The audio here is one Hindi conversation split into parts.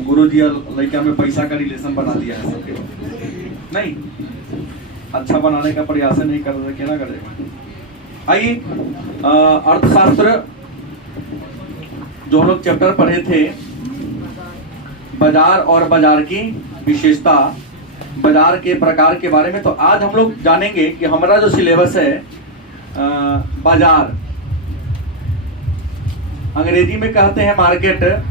अब गुरु जी लड़का में पैसा का रिलेशन बना दिया है सबके, नहीं अच्छा बनाने का प्रयास नहीं कर रहे, क्या ना करेगा। आइए अर्थशास्त्र जो हम लोग चैप्टर पढ़े थे, बाजार और बाजार की विशेषता, बाजार के प्रकार के बारे में, तो आज हम लोग जानेंगे कि हमारा जो सिलेबस है बाजार, अंग्रेजी में कहते हैं मार्केट,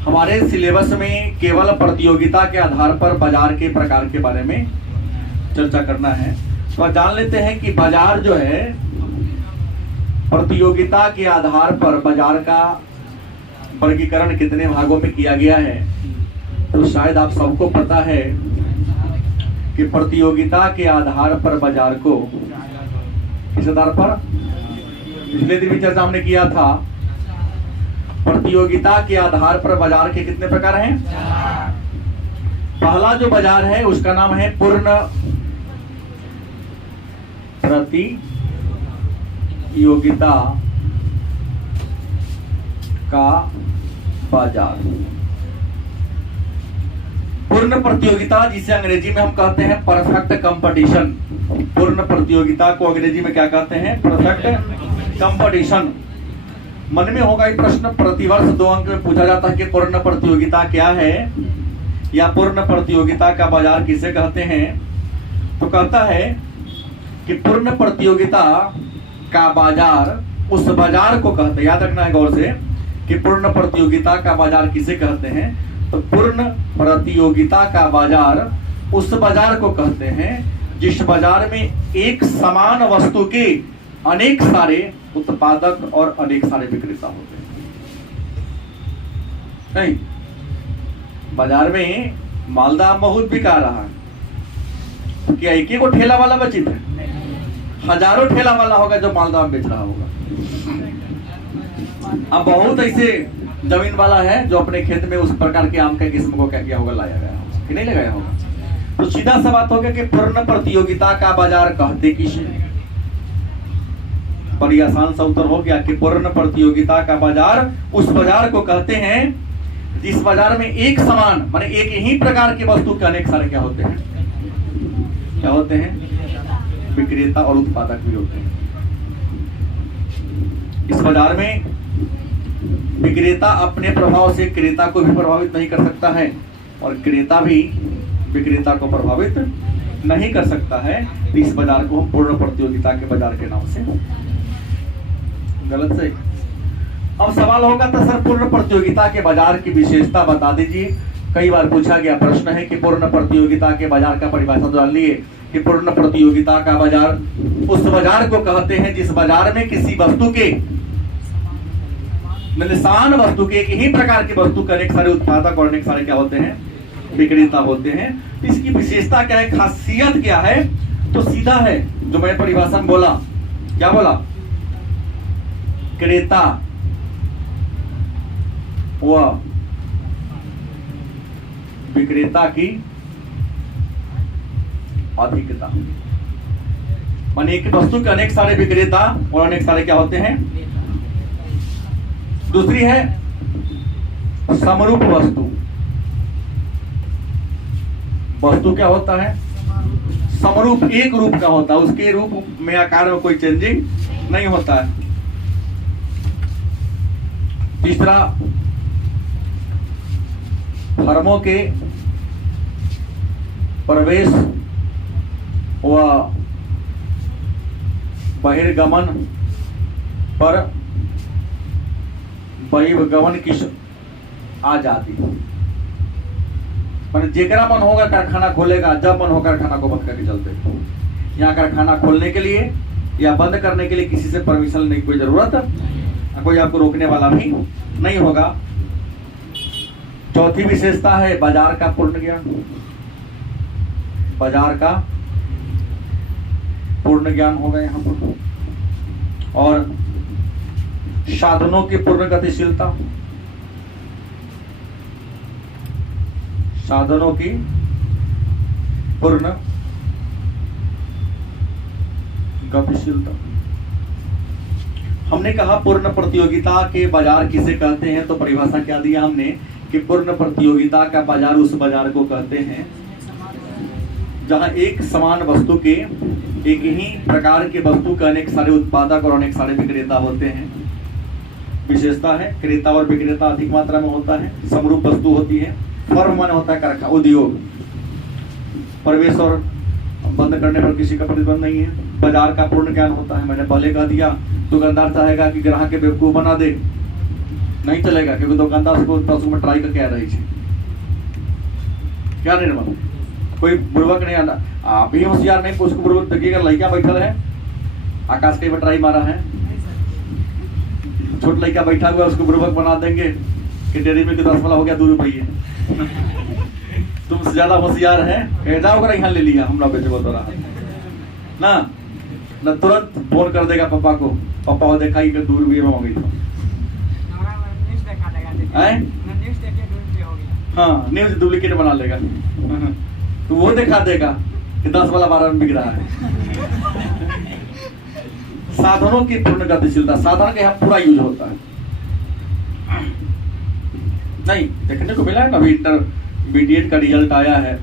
हमारे सिलेबस में केवल प्रतियोगिता के आधार पर बाजार के प्रकार के बारे में चर्चा करना है। तो आज जान लेते हैं कि बाजार जो है प्रतियोगिता के आधार पर बाजार का वर्गीकरण कितने भागों में किया गया है। तो शायद आप सबको पता है कि प्रतियोगिता के आधार पर बाजार को, किस आधार पर, पिछले दिन भी चर्चा हमने किया था, प्रतियोगिता के आधार पर बाजार के कितने प्रकार हैं। पहला जो बाजार है उसका नाम है पूर्ण प्रतियोगिता का बाजार। पूर्ण प्रतियोगिता जिसे अंग्रेजी में हम कहते हैं परफेक्ट कंपटीशन, पूर्ण प्रतियोगिता को अंग्रेजी में क्या कहते हैं, परफेक्ट कंपटीशन। मन में होगा एक प्रश्न, प्रतिवर्ष 2 अंक में पूछा जाता है कि पूर्ण प्रतियोगिता क्या है या पूर्ण प्रतियोगिता का बाजार किसे कहते हैं। तो कहता है कि पूर्ण प्रतियोगिता का बाजार उस बाजार को कहते हैं, याद रखना है गौर से कि पूर्ण प्रतियोगिता का बाजार किसे कहते हैं। तो पूर्ण प्रतियोगिता का बाजार उस बाजार को कहते हैं जिस बाजार में एक समान वस्तु के अनेक सारे उत्पादक और अनेक सारे विक्रेता होते हैं। नहीं, बाजार में मालदा बहुत बिका रहा है, क्या एक ही को ठेला वाला बचित है? हजारों ठेला वाला होगा जो मालदा में बेच रहा होगा। अब बहुत ऐसे जमीन वाला है जो अपने खेत में उस प्रकार के आम के किस्म को क्या किया होगा, लाया गया होगा कि नहीं लगाया होगा। तो सीधा सा बात हो गया कि पूर्ण प्रतियोगिता का बाजार कहते किसे। बड़ी आसान सा उत्तर हो गया कि पूर्ण प्रतियोगिता का बाजार उस बाजार को कहते हैं जिस बाजार में एक समान, माने एक ही प्रकार के वस्तु के अनेक सारे क्या होते हैं, क्या होते हैं, विक्रेता और उत्पादक भी होते हैं। इस बाजार में विक्रेता अपने प्रभाव से क्रेता को भी प्रभावित नहीं कर सकता है और क्रेता भी विक्रेता को प्रभावित नहीं कर सकता है। तो इस बाजार को हम पूर्ण प्रतियोगिता के बाजार के नाम से, गलत से। अब सवाल होगा तो सर पूर्ण प्रतियोगिता के बाजार की विशेषता बता दीजिए। कई बार पूछा गया प्रश्न है कि पूर्ण प्रतियोगिता के बाजार का परिभाषा तो जान लिए कि पूर्ण प्रतियोगिता का बाजार उस बाजार को कहते हैं जिस बाजार में किसी वस्तु के, निशान वस्तु के, एक ही प्रकार की वस्तु के अनेक सारे उत्पादक और अनेक सारे क्या होते हैं, विक्रेता होते हैं। इसकी विशेषता क्या है, खासियत क्या है? तो सीधा है जो मैं परिभाषा में बोला, क्या बोला, क्रेता व विक्रेता की अधिकता, माने एक वस्तु के अनेक सारे विक्रेता और अनेक सारे क्या होते हैं। दूसरी है समरूप वस्तु। वस्तु क्या होता है, समरूप, एक रूप का होता है, उसके रूप में आकार में कोई चेंजिंग नहीं होता है। तीसरा फर्मों के प्रवेश व बहिर्गमन पर बहिर्गमन की आजादी, माने जेकरा मन होगा कारखाना खोलेगा, जब मन होगा कारखाना को बंद करके चलते। यहाँ कारखाना खोलने के लिए या बंद करने के लिए किसी से परमिशन लेने की कोई जरूरत, कोई आपको रोकने वाला भी नहीं होगा। चौथी विशेषता है बाजार का पूर्ण ज्ञान। बाजार का पूर्ण ज्ञान होगा यहाँ पर, और साधनों की पूर्ण गतिशीलता, साधनों की पूर्ण गतिशीलता। हमने कहा पूर्ण प्रतियोगिता के बाजार किसे कहते हैं, तो परिभाषा क्या दिया हमने कि पूर्ण प्रतियोगिता का बाजार उस बाजार को कहते हैं जहां एक समान वस्तु के, एक ही प्रकार के वस्तु के अनेक सारे उत्पादक और अनेक सारे विक्रेता होते हैं। विशेषता है क्रेता और विक्रेता अधिक मात्रा में होता है, समरूप वस्तु होती है। फर्म माने होता है कारखाना, उद्योग, प्रवेश और बंद करने पर किसी का प्रतिबंध नहीं है। बाजार का पूर्ण ज्ञान होता है, मैंने पहले कह दिया। दुकानदार चाहेगा कि ग्राहक के बेवकूफ बना दे, नहीं चलेगा, क्योंकि दुकानदार को पशु में ट्राई करके आ रही है। क्या निर्मल, कोई बुर्बक नहीं आना, आप ही होशियार नहीं, उसको बुर्बक देखिएगा। लड़का बैठल है, आकाश कई बार ट्राई मारा है, छोट लड़का बैठा हुआ, उसको बुर्बक बना देंगे कि डेयरी मिल्क 10 वाला हो गया 2 रुपये। तुमसे ज्यादा होशियार है, जाओ कर यहाँ ले लिया, हमरा बेचबो तोरा ना न, तुरंत फोन कर देगा पापा को, पापा वो देखा 2 रुपये में हो गई। हाँ, न्यूज डुप्लीकेट बना लेगा, तो वो दिखा देगा कि 10 वाला 12 में बिक रहा है। साधनों की पूर्ण गतिशीलता, साधन के यहाँ पूरा यूज होता है। नहीं देखने को मिला है ना, अभी इंटरमीडिएट का रिजल्ट आया है।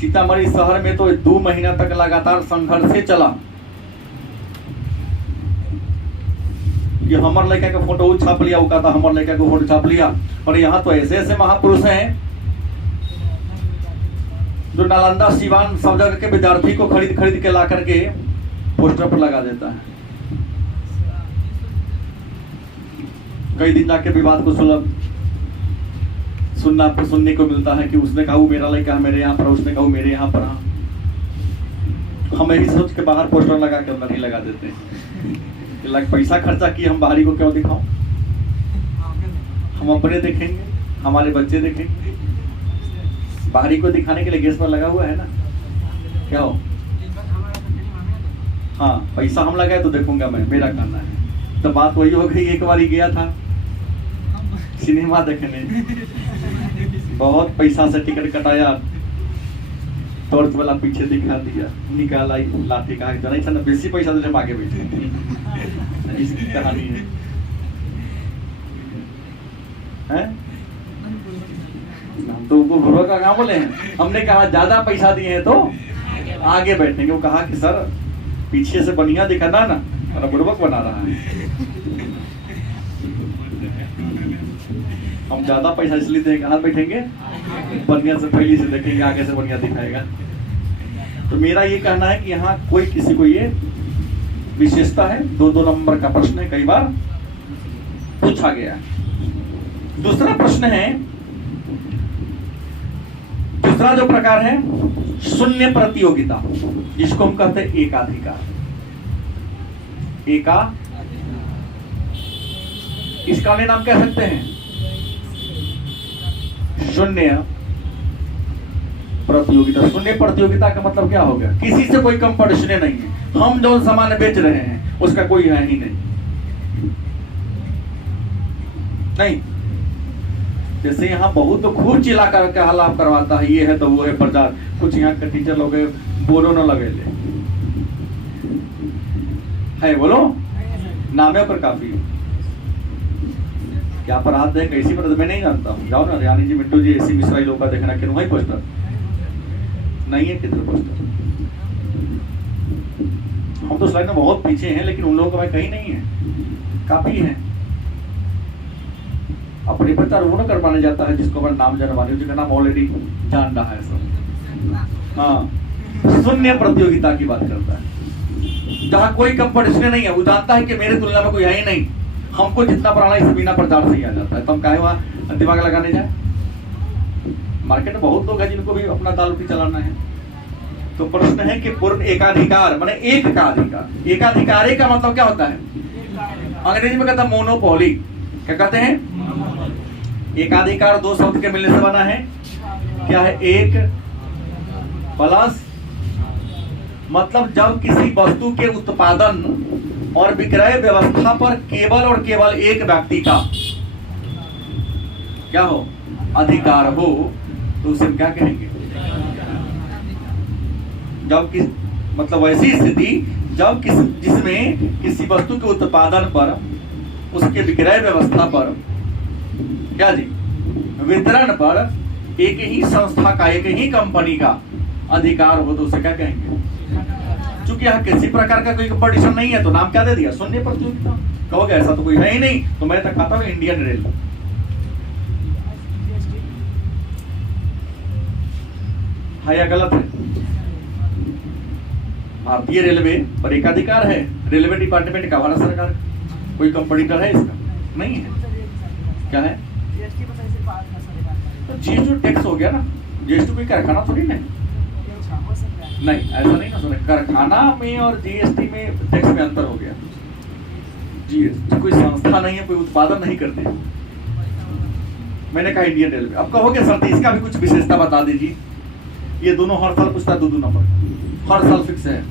सीतामढ़ी शहर में तो 2 महीना तक लगातार संघर्ष से चला। ये हमर लड़का का फोटो छाप लिया, वो कहता हमर लड़का को फोटो छाप लिया। और यहाँ तो ऐसे ऐसे महापुरुष हैं जो नालंदा, सिवान सब जगह के विद्यार्थी को खरीद खरीद के ला करके पोस्टर पर लगा देता है। कई दिन जाके विवाद को सुनने को मिलता है कि उसने कहा वो मेरा लड़का मेरे यहाँ पर, उसने कहा वो मेरे यहाँ पर। हम यही सोच के बाहर पोस्टर लगा के अंदर ही लगा देते हैं कि पैसा खर्चा किए, हम बाहरी को क्यों दिखाऊं? हम अपने देखेंगे, हमारे बच्चे देखेंगे। बाहरी को दिखाने के लिए गैस पर लगा हुआ है ना, क्या हो? हाँ, पैसा हम लगाए तो देखूंगा मैं, मेरा करना है। तो बात वही हो गई। एक बार ही गया था सिनेमा देखने, बहुत पैसा से टिकट कटाया, टॉर्च वाला पीछे दिखा दिया, निकाला लाठी, कहा जाना ना बेसी पैसा दे आगे बैठे। इसकी कहानी है। हम तो भुरवा का काम बोले हैं, हमने कहा ज्यादा पैसा दिए हैं तो आगे बैठेंगे। वो कहा कि सर पीछे से बढ़िया दिखाना ना, बुड़बक बना रहा है। हम ज्यादा पैसा इसलिए देंगे, कहाँ बैठेंगे? बढ़िया से पहले से देखेंगे, आगे से बढ़िया दिखाएगा। तो मेरा ये कहना है कि यहाँ कोई किसी को ये विशेषता है। 2-2 नंबर का प्रश्न है, कई बार पूछा गया है। दूसरा प्रश्न है, दूसरा जो प्रकार है शून्य प्रतियोगिता, जिसको हम कहते हैं एकाधिकार। इसका अन्य नाम कह सकते हैं शून्य प्रतियोगिता। शून्य प्रतियोगिता का मतलब क्या हो गया? किसी से कोई कंपटीशन नहीं है। हम जो सामान बेच रहे हैं उसका कोई है ही नहीं। जैसे यहाँ बहुत तो खूब चिल्ला करके हलाप करवाता है, ये है तो वो है प्रचार। कुछ यहाँ के टीचर लोग बोलो न लगे ले है, बोलो नामे पर काफी क्या अपराध है, कैसी पर मैं नहीं जानता हूँ। जाओ ना रानी जी, मिट्टू जी, ऐसी मिश्रा लोग का देखना कि वही पोस्टर नहीं है, किधर पोस्टर। हम तो स्लाइड में बहुत पीछे हैं, लेकिन उन लोगों का भाई कहीं नहीं है, काफी है। अपने प्रचार वो न कर पाने जाता है जिसको अपना नाम जानवाने, जिसका नाम ऑलरेडी जान रहा है सब। हाँ, शून्य प्रतियोगिता की बात करता है, जहाँ कोई कंपटीशन नहीं है। वो जानता है कि मेरे तुलना में कोई है ही नहीं, हमको जितना पुराना इस बिना प्रचार से ही आ जाता है, तो हम काहे वहाँ दिमाग लगाने जाए। मार्केट में बहुत लोग हैं जिनको भी अपना दाल रोटी चलाना है। तो प्रश्न है कि पूर्ण एकाधिकार माने एक का अधिकार। एकाधिकार का मतलब क्या होता है? अंग्रेजी में कहता है मोनोपोली। क्या कहते हैं? एकाधिकार 2 शब्द के मिलने से बना है। क्या है? एक प्लस, मतलब जब किसी वस्तु के उत्पादन और विक्रय व्यवस्था पर केवल और केवल एक व्यक्ति का क्या हो? अधिकार हो, तो उसे क्या कहेंगे? जब किस मतलब ऐसी स्थिति जब जिसमें किसी वस्तु के उत्पादन पर, उसके विक्रय व्यवस्था पर क्या जी वितरण पर एक ही संस्था का, एक ही कंपनी का अधिकार हो तो उसे क्या कहेंगे? चूंकि यहाँ किसी प्रकार का कोई कंपटीशन नहीं है तो नाम क्या दे दिया? शून्य प्रतियोगिता। कहोगे ऐसा तो कोई है ही नहीं, तो मैं तो कहता हूँ इंडियन रेल। है या गलत है? भारतीय रेलवे पर एकाधिकार है, रेलवे डिपार्टमेंट का, भारत सरकार का। कोई कंपटीटर है इसका? नहीं है। क्या है? तो जीएसटी टैक्स हो गया ना। जीएसटी कोई कारखाना थोड़ी ना, नहीं ऐसा नहीं ना सुने। कारखाना में और जीएसटी में टैक्स में अंतर हो गया। जीएसटी कोई संस्था नहीं है, कोई उत्पादन नहीं करती। मैंने कहा इंडियन रेलवे। अब कहोगे सर इसका भी कुछ विशेषता बता दीजिए। ये दोनों हर साल पूछता है 2 नंबर, हर साल फिक्स है।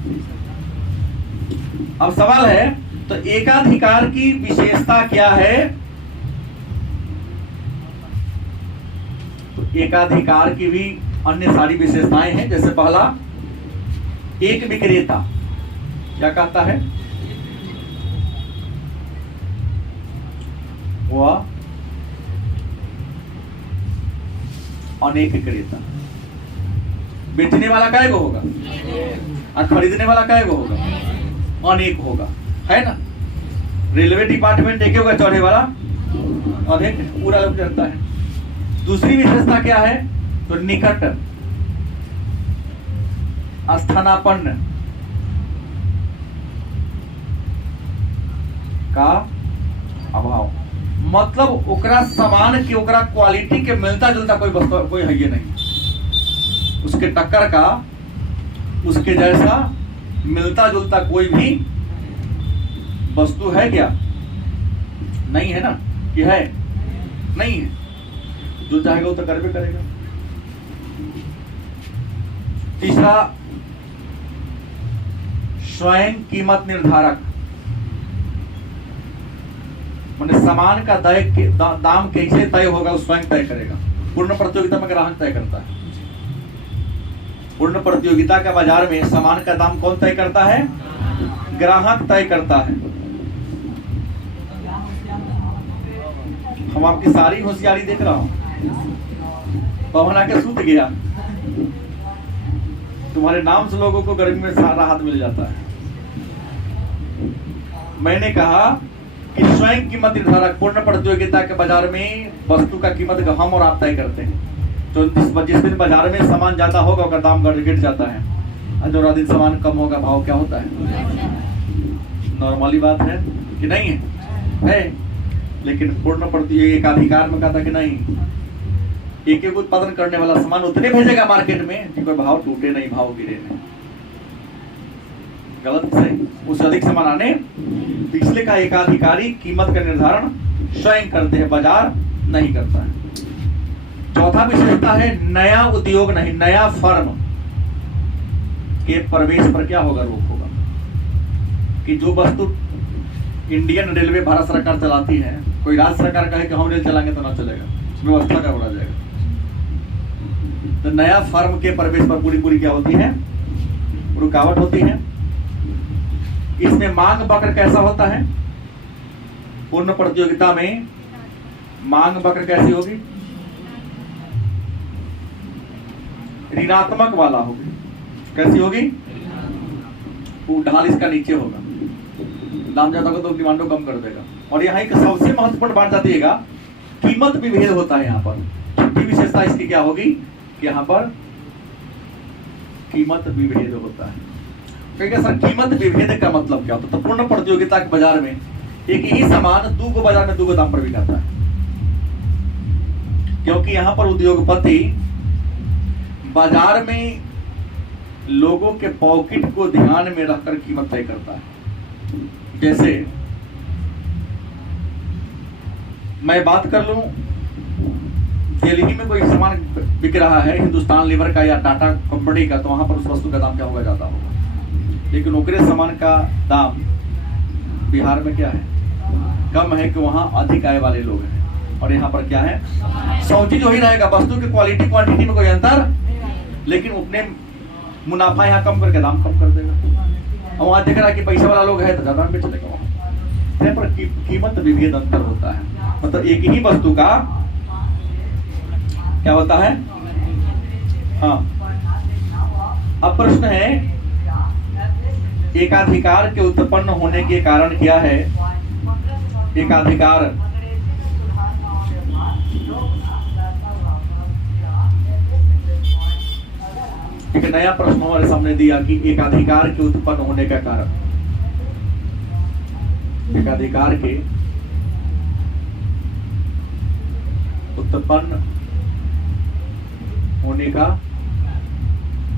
अब सवाल है तो एकाधिकार की विशेषता क्या है? तो एकाधिकार की भी अन्य सारी विशेषताएं हैं। जैसे पहला, एक विक्रेता क्या कहता है? वह अनेक विक्रेता। बेचने वाला काय को होगा और खरीदने वाला काय को होगा? अनेक होगा, है ना। रेलवे डिपार्टमेंट एक होगा, चौड़े वाला अनेक, पूरा लोग करता है। दूसरी विशेषता क्या है? तो निकट, स्थानापन्न का अभाव। मतलब ओकरा सामान के, ओकरा क्वालिटी के मिलता जुलता कोई वस्तु कोई है ये नहीं। उसके टक्कर का, उसके जैसा मिलता जुलता कोई भी वस्तु है क्या? नहीं है ना। कि है? नहीं है। जो चाहेगा वो तो कर भी करेगा। तीसरा, स्वयं कीमत निर्धारक। माने सामान का दाम कैसे तय होगा वो स्वयं तय करेगा। पूर्ण प्रतियोगिता में ग्राहक तय करता है। पूर्ण प्रतियोगिता के बाजार में सामान का दाम कौन तय करता है? ग्राहक तय करता है। हम आपकी सारी होशियारी देख रहा हूं। पवन आके सूत गया। तुम्हारे नाम से लोगों को गर्मी में राहत मिल जाता है। मैंने कहा कि स्वयं कीमत निर्धारक। पूर्ण प्रतियोगिता के बाजार में वस्तु का कीमत हम और आप तय करते हैं। तो जिस दिन बाजार में सामान ज्यादा होगा उसका दाम गिर जाता है, जो दिन सामान कम होगा भाव क्या होता है? नॉर्मली बात है कि नहीं है? लेकिन पूर्ण प्रतियोगिता अधिकार में कहता कि नहीं, एक एक उत्पादन करने वाला सामान उतने भेजेगा मार्केट में कि कोई भाव टूटे नहीं, भाव गिरे नहीं। गलत सही, उससे अधिक सामान आने। पिछले का एकाधिकारी कीमत का निर्धारण स्वयं करते हैं, बाजार नहीं करता है। चौथा विशेषता है नया उद्योग नहीं, नया फर्म के प्रवेश पर क्या होगा? रोक होगा। कि जो वस्तु इंडियन रेलवे भारत सरकार चलाती है, कोई राज्य सरकार कहे कि हम रेल चलाएंगे तो ना चलेगा, व्यवस्था का बढ़ा जाएगा। तो नया फर्म के प्रवेश पर पूरी क्या होती है? रुकावट होती है। इसमें मांग वक्र कैसा होता है? पूर्ण प्रतियोगिता में मांग वक्र कैसी होगी? ऋणात्मक वाला होगी। कैसी होगी? ढाल इसका नीचे होगा। दाम ज्यादा होगा तो डिमांडो कम कर देगा। और यहाँ एक सबसे महत्वपूर्ण बात जातिएगा, कीमत विभेद होता है। यहाँ पर छठी विशेषता इसकी क्या होगी कि यहाँ पर कीमत विभेद होता है। कहेंगे सर कीमत विभेद का मतलब क्या होता है? तो पूर्ण प्रतियोगिता के बाजार में एक ही सामान दो बाजार में दो दाम पर बिकाता है। क्योंकि यहाँ पर उद्योगपति बाजार में लोगों के पॉकेट को ध्यान में रखकर कीमत तय करता है। जैसे मैं बात कर लूं, दिल्ली में कोई सामान बिक रहा है हिंदुस्तान लीवर का या टाटा कंपनी का, तो वहां पर उस वस्तु का दाम क्या होगा? ज्यादा होगा। लेकिन ओकरे सामान का दाम बिहार में क्या है? कम है कि वहां अधिक आय वाले लोग हैं। और यहाँ पर क्या है? सौ चीज वही रहेगा, वस्तु की क्वालिटी क्वांटिटी में कोई अंतर, लेकिन अपने मुनाफा यहाँ कम करके दाम कम कर देगा। और वहां देख रहा है कि पैसे वाला लोग है तो ज्यादा बेच देगा। वहां पर कीमत विभेद अंतर होता है। मतलब एक ही वस्तु का क्या होता है? हाँ। अब प्रश्न है, एकाधिकार के उत्पन्न होने के कारण क्या है? एकाधिकार एक नया प्रश्न हमारे सामने दिया कि एकाधिकार के उत्पन्न होने का कारण। एकाधिकार के उत्पन्न होने का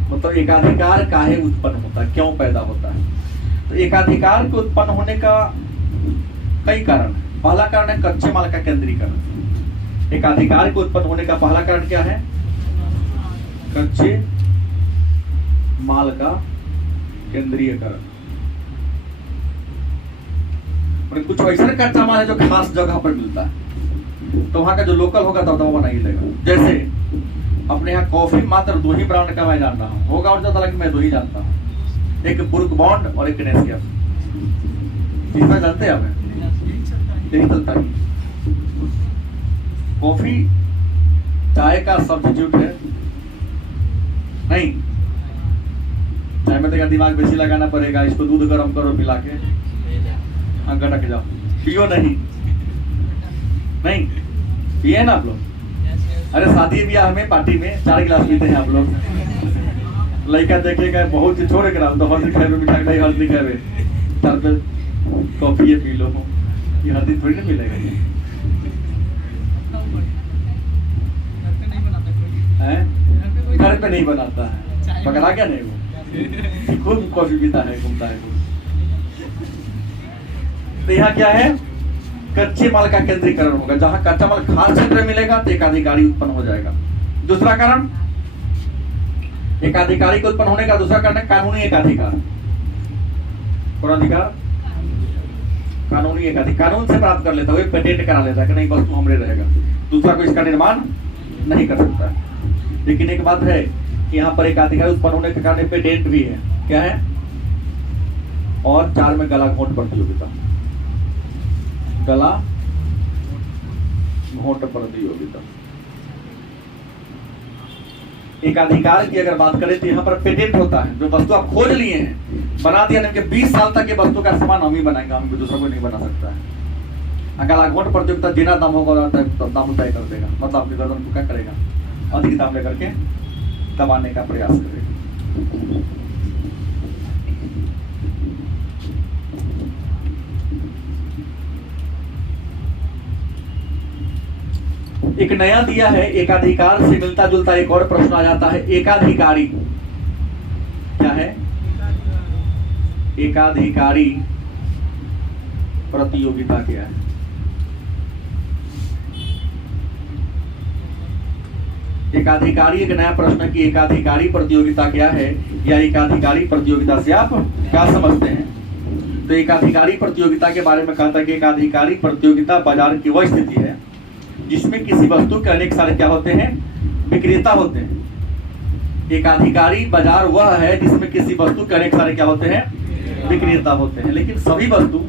मतलब एकाधिकार काहे उत्पन्न होता है, क्यों पैदा होता है? तो एकाधिकार के उत्पन्न होने का कई कारण है। पहला कारण है कच्चे माल का केंद्रीकरण। एकाधिकार के उत्पन्न होने का पहला कारण क्या है? कच्चे माल का केंद्रीयकरण। कुछ ऐसा कच्चा माल है जो खास जगह पर मिलता है, तो वहां का जो लोकल होगा तब तो बना ही लेगा। जैसे अपने यहाँ कॉफी मात्र 2 ही ब्रांड का मैं जान रहा हूँ, होगा और ज्यादा, मैं 2 ही जानता हूँ, एक ब्रुक बॉन्ड और एक नेस्कैफे। तीसरा जानते हैं हमें? यही चलता है। कॉफी चाय का सब्स्टिट्यूट है नहीं, चाय में तो दिमाग बेसी लगाना पड़ेगा, इसको दूध गर्म करो पिला के, हाँ गटक जाओ, पियो नहीं नहीं पिए ना आप लोग। अरे शादी ब्याह में पार्टी में 4 गिलास पीते हैं आप लोग। लड़का देखेगा बहुत छोड़े गिलास, तो हल्दी खाए, मिठाई खाई, हल्दी खाए, चार पे कॉफी पी लो, ये हल्दी थोड़ी ना मिलेगा। घर पे नहीं बनाता है, पकड़ा क्या नहीं वो, खूब कॉफी पीता है, घूमता है। तो यहाँ क्या है? कच्चे माल का केंद्रीकरण होगा। जहां कच्चा माल खास क्षेत्र में मिलेगा तो एकाधिकारी उत्पन्न हो जाएगा। दूसरा कारण, एकाधिकारी के उत्पन्न होने का दूसरा कारण है कानूनी एकाधिकार। कौन अधिकार? कानूनी एकाधिकार। कानून से प्राप्त कर लेता है, पेटेंट करा लेता है कि नहीं वस्तु हमरे रहेगा, दूसरा कोई इसका निर्माण नहीं कर सकता। लेकिन एक बात है, यहाँ पर एकाधिकार उत्पन्न होने के कारण पेटेंट भी है। क्या है? और 4 में गला घोंट प्रतियोगिता। गला घोंट प्रतियोगिता। एकाधिकार की अगर बात करें तो यहाँ पर पेटेंट होता है, जो वस्तु आप खोज लिए हैं, बना दिया नहीं कि 20 साल तक ये वस्तु का सामान हम ही बनाएंगे, हम भी दूसरा कोई नहीं बना सकता है। गला घोंट प्रतियोगिता जितना दाम होगा दाम तय कर देगा, मतलब आपकी गर्दन को क्या करेगा, अधिक दाम लेकर के दबाने का प्रयास करेगा। एक नया दिया है, एकाधिकार से मिलता जुलता एक और प्रश्न आ जाता है, एकाधिकारी क्या है? एकाधिकारी प्रतियोगिता क्या है? एकाधिकारी एक नया प्रश्न है कि एकाधिकारी प्रतियोगिता क्या है, या एकाधिकारी प्रतियोगिता से आप क्या समझते हैं? तो एकाधिकारी प्रतियोगिता के बारे में कहता है कि एकाधिकारी प्रतियोगिता बाजार की वह स्थिति है जिसमें किसी वस्तु के अनेक सारे क्या होते हैं? विक्रेता होते हैं। एकाधिकारी बाजार वह है जिसमें किसी वस्तु के अनेक सारे क्या होते हैं? विक्रेता होते हैं, लेकिन सभी वस्तु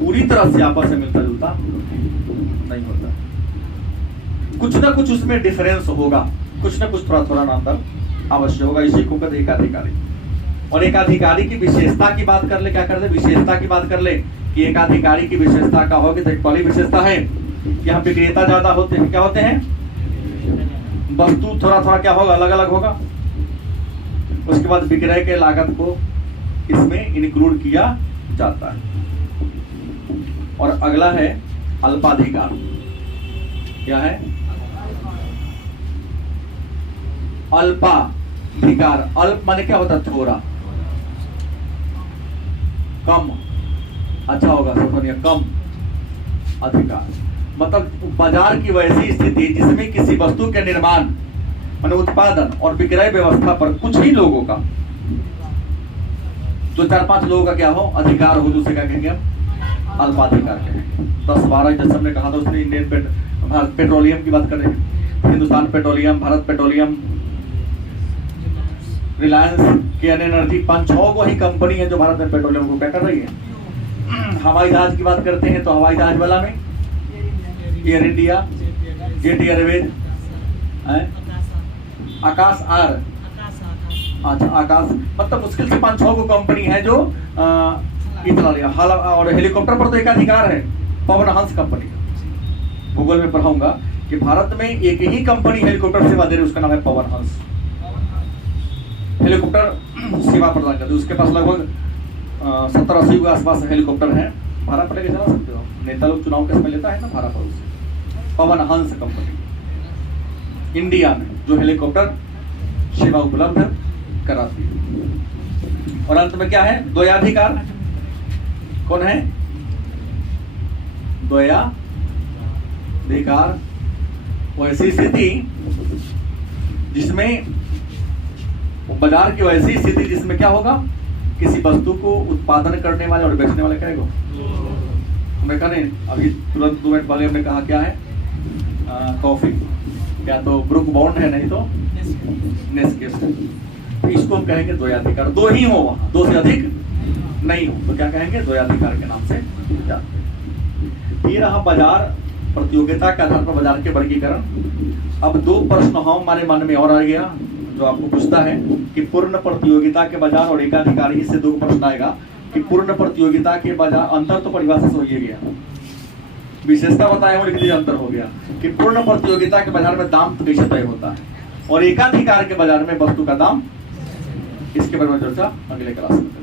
पूरी तरह से आपस में मिलता जुलता नहीं होता। कुछ ना कुछ उसमें डिफरेंस होगा, कुछ ना कुछ थोड़ा थोड़ा अंतर अवश्य होगा। इसी को कहते हैं एकाधिकारी। और एकाधिकारी की विशेषता की बात कर ले, क्या कर ले? विशेषता की बात कर ले कि एकाधिकारी की विशेषता क्या होगी। तो एक पहली विशेषता है, यहाँ विक्रेता ज्यादा होते हैं। क्या होते हैं? वस्तु थोड़ा थोड़ा क्या होगा? अलग अलग होगा। उसके बाद विक्रय के लागत को इसमें इंक्लूड किया जाता है। और अगला है अल्पाधिकार। क्या है? अल्पाधिकार। अल्प माने क्या होता है? थोड़ा, कम। अच्छा होगा सोनिया, कम अधिकार मतलब बाजार की वैसी स्थिति जिसमें किसी वस्तु के निर्माण माने उत्पादन और विक्रय व्यवस्था पर कुछ ही लोगों का, जो 4-5 लोगों का क्या हो? अधिकार हो, दूसरे का कहेंगे हम अल्पाधिकार कहेंगे। 10-12 जैसे हमने कहा था, उसने इंडियन पेट्रोलियम की बात कर रहे हैं, Hindustan Petroleum, Bharat Petroleum, Reliance, KN energy, 5-6 को ही कंपनी है जो भारत में पेट्रोलियम को क्या कर रही है। हवाई जहाज की बात करते हैं तो हवाई जहाज वाला में एयर इंडिया, जेट एयरवेज, है? आकाश आर, अच्छा आकाश, मतलब मुश्किल से 5-6 को कंपनी है जो इतना लिया हाल। और हेलीकॉप्टर पर तो एकाधिकार है, पवन हंस कंपनी। गूगल में पढ़ाऊंगा कि भारत में एक ही कंपनी हेलीकॉप्टर सेवा दे रही है, उसका नाम है पवन हंस। हेलीकॉप्टर सेवा प्रदान करती है, उसके पास लगभग 70-80 के आसपास हेलीकॉप्टर है। भाड़ा पर लेके चला सकते हो, नेता लोग चुनाव के समय लेता है ना भाड़ा पर उससे। पवन हंस कंपनी इंडिया में जो हेलीकॉप्टर सेवा उपलब्ध कराती है। और अंत में क्या है? द्वयाधिकार। कौन है? द्वयाधिकार। वो ऐसी स्थिति जिसमें बाजार की वैसी स्थिति जिसमें क्या होगा, किसी वस्तु को उत्पादन करने वाले और बेचने वाले क्या होगा। हमने कहा नहीं, अभी तुरंत 2 मिनट पहले हमने कहा क्या है, कॉफी, क्या तो ब्रुक बॉन्ड है, नहीं तो नेस्केफे। तो इसको हम कहेंगे द्वयाधिकार। 2 ही हो वहां, 2 से अधिक नहीं हो तो क्या कहेंगे? द्वयाधिकार के नाम से जाते। ये रहा बाजार प्रतियोगिता के आधार पर बाजार के वर्गीकरण। अब 2 प्रश्न हमारे मन में और आ गया जो आपको पूछता है कि पूर्ण प्रतियोगिता के बाजार और एकाधिकारी से 2 प्रश्न आएगा कि पूर्ण प्रतियोगिता के बाजार, अंतर तो परिभाषा से हो ही गया, विशेषता बताया हूं लेकिन अंतर हो गया कि पूर्ण प्रतियोगिता के बाजार में दाम तो कैसे तय होता है और एकाधिकार के बाजार में वस्तु का दाम। इसके बारे में चर्चा अगले क्लास में।